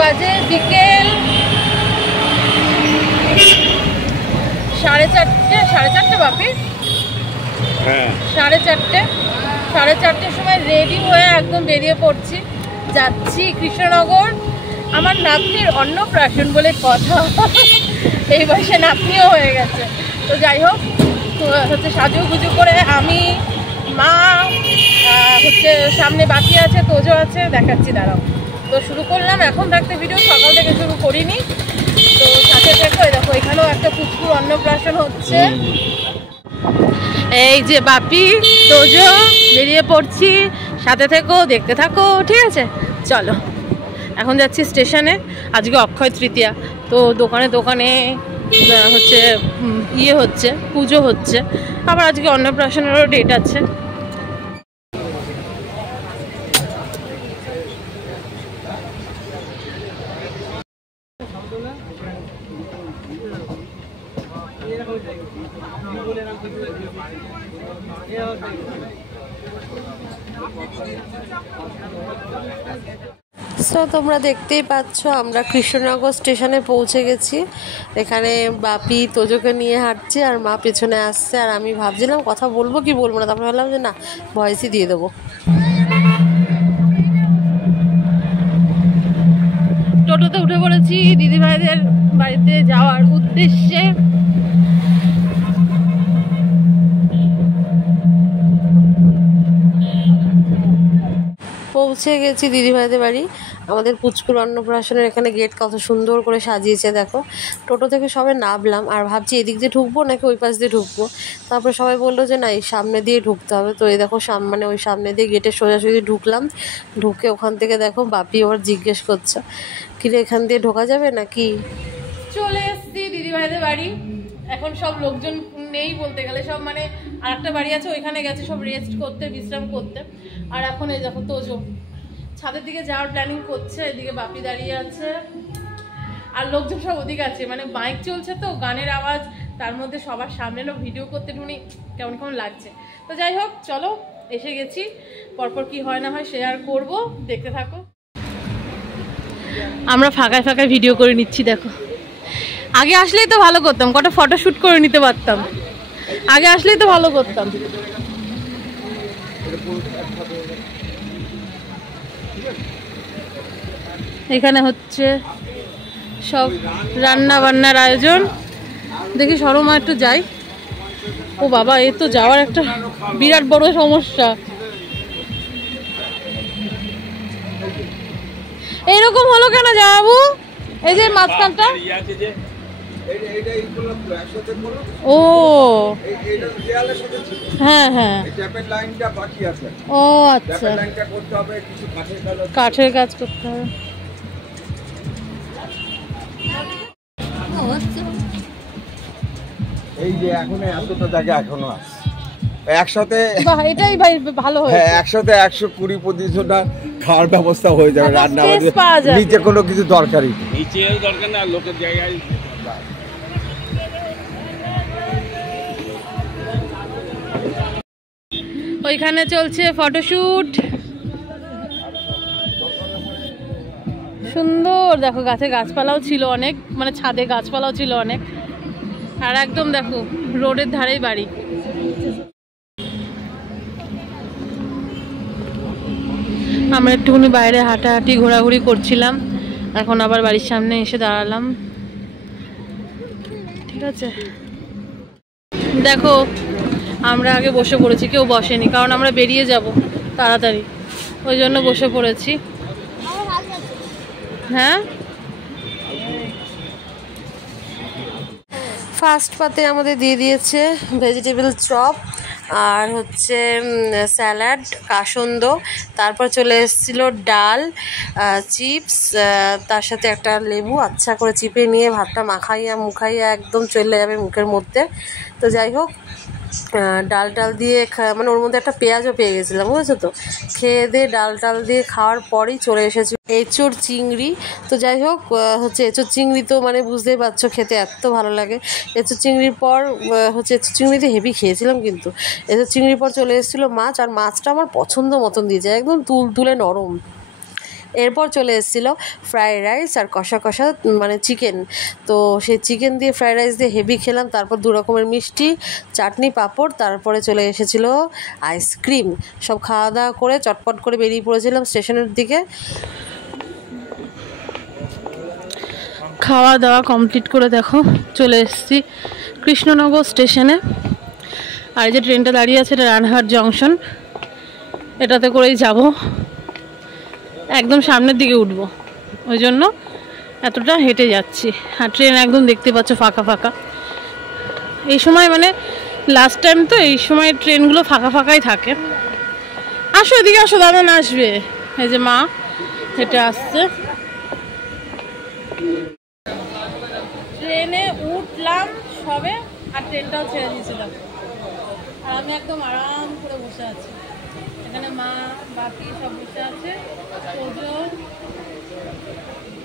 বাজে বিকেল 4:30 বাপি। হ্যাঁ 4:30 সময় রেডি হয়ে একদম বেরিয়ে পড়ছি, যাচ্ছি কৃষ্ণনগর। আমার নাতনির অন্নপ্রাশন বলে কথা, এই বয়সে নাতনিও হয়ে গেছে। তো যাই হোক হচ্ছে সাজুগুজু করে আমি, মা হচ্ছে সামনে বাকি আছে, তোজো আছে, দেখাচ্ছি দাঁড়াও। তো শুরু করলাম এখন থাকতে ভিডিও, সকাল থেকে শুরু করিনি। তো সাথে দেখো দেখো এখানেও একটা পুচকুর অন্নপ্রাশন হচ্ছে। এই যে বাপি তোজো বেরিয়ে পড়ছি, সাথে থেকো, দেখতে থাকো, ঠিক আছে? চলো এখন যাচ্ছি স্টেশনে। আজকে অক্ষয় তৃতীয়া, তো দোকানে দোকানে হচ্ছে ইয়ে হচ্ছে, পুজো হচ্ছে, আবার আজকে অন্নপ্রাশনেরও ডেট আছে। সো তোমরা দেখতেই পাচ্ছ আমরা কৃষ্ণনগর স্টেশনে পৌঁছে গেছি। এখানে বাপি তোজোকে নিয়ে হাঁটছে আর মা পেছনে আসছে। আর আমি ভাবছিলাম কথা বলবো কি বলবো না, তারপরে ভাবলাম যে না, ভয়েসই দিয়ে দেবো। টোটোতে উঠে পড়েছি দিদিভাইদের বাড়িতে যাওয়ার উদ্দেশ্যে। পৌঁছে গেছি দিদিভাইদের বাড়ি। আমাদের পুচকুর অন্নপ্রাশনের এখানে গেট কত সুন্দর করে সাজিয়েছে দেখো। টোটো থেকে সবাই নামলাম আর ভাবছি এদিক দিয়ে ঢুকবো নাকি ওই পাশ দিয়ে ঢুকবো। তারপরে সবাই বললো যে না, এই সামনে দিয়ে ঢুকতে হবে। তো এই দেখো মানে ওই সামনে দিয়ে গেটের সোজাসুজি ঢুকলাম। ঢুকে ওখান থেকে দেখো বাপি আবার জিজ্ঞেস করছে, কিরে এখান দিয়ে ঢোকা যাবে নাকি? চলে এসছি দিদিভাইদের বাড়ি। এখন সব লোকজন নেই বলতে গেলে, সব মানে আর একটা বাড়ি আছে ওইখানে গেছে সব রেস্ট করতে, বিশ্রাম করতে। আর এখন এই দেখো তোজো ছাদের দিকে যাওয়ার প্ল্যানিং করছে, এদিকে বাপি দাঁড়িয়ে আছে আর লোকজন সব ওদিকে আছে। মানে বাইক চলছে তো, গানের আওয়াজ, তার মধ্যে সবার সামনে ভিডিও করতে ঢুনি কেমন কেমন লাগছে। তো যাই হোক চলো, এসে গেছি, পরপর কি হয় না হয় শেয়ার করব, দেখতে থাকো। আমরা ফাঁকায় ফাঁকায় ভিডিও করে নিচ্ছি দেখো। আগে আসলেই তো ভালো করতাম, কটা ফটো শুট করে নিতে পারতাম, আগে আসলেই তো ভালো করতাম। এখানে হচ্ছে সব রান্না বান্নার আয়োজন। দেখি সরমা একটু যাই। ও বাবা, এ তো যাওয়ার একটা বিরাট বড় সমস্যা। এইরকম হলো কেন যাবো? এই যে মাঝখানটা, ও হ্যাঁ হ্যাঁ, ও আচ্ছা, কাঠের কাজ করতে হবে। এই যে এখন এতটা জায়গা এখনো আছে একসাথে, এটাই ভাই ভালো হয়েছে। হ্যাঁ, একসাথে 120-125টা খাওয়ার ব্যবস্থা হয়ে যাবে। রান্না নিচে কোনো কিছু দরকারই, নিচে দরকার না, লোকের জায়গায়। ওইখানে চলছে ফটোশুট, সুন্দর দেখো। গাছে গাছপালাও ছিল অনেক, মানে ছাদে গাছপালাও ছিল অনেক। আর একদম দেখো রোডের ধারেই বাড়ি। আমরা একটুখানি বাইরে হাঁটাহাঁটি ঘোরাঘুরি করছিলাম, এখন আবার বাড়ির সামনে এসে দাঁড়ালাম। ঠিক আছে, দেখো আমরা আগে বসে পড়েছি, কেউ বসেনি, কারণ আমরা বেরিয়ে যাব তাড়াতাড়ি, ওই জন্য বসে পড়েছি। হ্যাঁ, ফার্স্ট পাতে আমাদের দিয়ে দিয়েছে ভেজিটেবল চপ আর হচ্ছে স্যালাড, কাসন্দ, তারপর চলে এসেছিলো ডাল, চিপস, তার সাথে একটা লেবু আচ্ছা করে চিপে নিয়ে ভাতটা মাখাইয়া মুখাইয়া একদম চলে যাবে মুখের মধ্যে। তো যাই হোক, ডাল দিয়ে মানে ওর মধ্যে একটা পেঁয়াজও পেয়ে গেছিলাম, বুঝেছো তো। খেয়ে দিয়ে ডাল দিয়ে খাওয়ার পরেই চলে এসেছি এঁচোড় চিংড়ি। তো যাই হোক হচ্ছে এঁচোড় চিংড়ি তো মানে বুঝতেই পারছো খেতে এত ভালো লাগে। এঁচোড় চিংড়ির পর হচ্ছে এঁচোড় চিংড়িতে হেভি খেয়েছিলাম, কিন্তু এঁচোড় চিংড়ির পর চলে এসেছিলো মাছ। আর মাছটা আমার পছন্দ মতন দিয়েছে, একদম তুলে নরম। এরপর চলে এসেছিলো ফ্রাইড রাইস আর কষা কষা মানে চিকেন। তো সেই চিকেন দিয়ে ফ্রাইড রাইস দিয়ে হেভি খেলাম। তারপর 2 রকমের মিষ্টি, চাটনি, পাঁপড়, তারপরে চলে এসেছিলো আইসক্রিম। সব খাওয়া দাওয়া করে চটপট করে বেরিয়ে পড়েছিলাম স্টেশনের দিকে। খাওয়া দাওয়া কমপ্লিট করে দেখো চলে এসেছি কৃষ্ণনগর স্টেশনে। আর যে ট্রেনটা দাঁড়িয়ে আছে এটা রানাঘাট জংশন, এটাতে করেই যাব, একদম সামনের দিকে উঠবো, ওই জন্য এতটা হেঁটে যাচ্ছি। আর ট্রেন একদম দেখতে পাচ্ছ ফাঁকা ফাঁকা। এই সময় মানে লাস্ট টাইম তো, এই সময় ট্রেনগুলো ফাঁকা ফাঁকাই থাকে। আসো এদিকে আসো, দাদা না আসবে, এই যে মা হেঁটে আসছে। ট্রেনে উঠলাম সবে আর ট্রেনটাও ছেড়ে দিয়েছিলাম, আর আমি একদম আরাম করে বসে আছি। এখানে মা বাপি সব বসে আছে,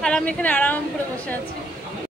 আর আমি এখানে আরাম করে বসে আছি।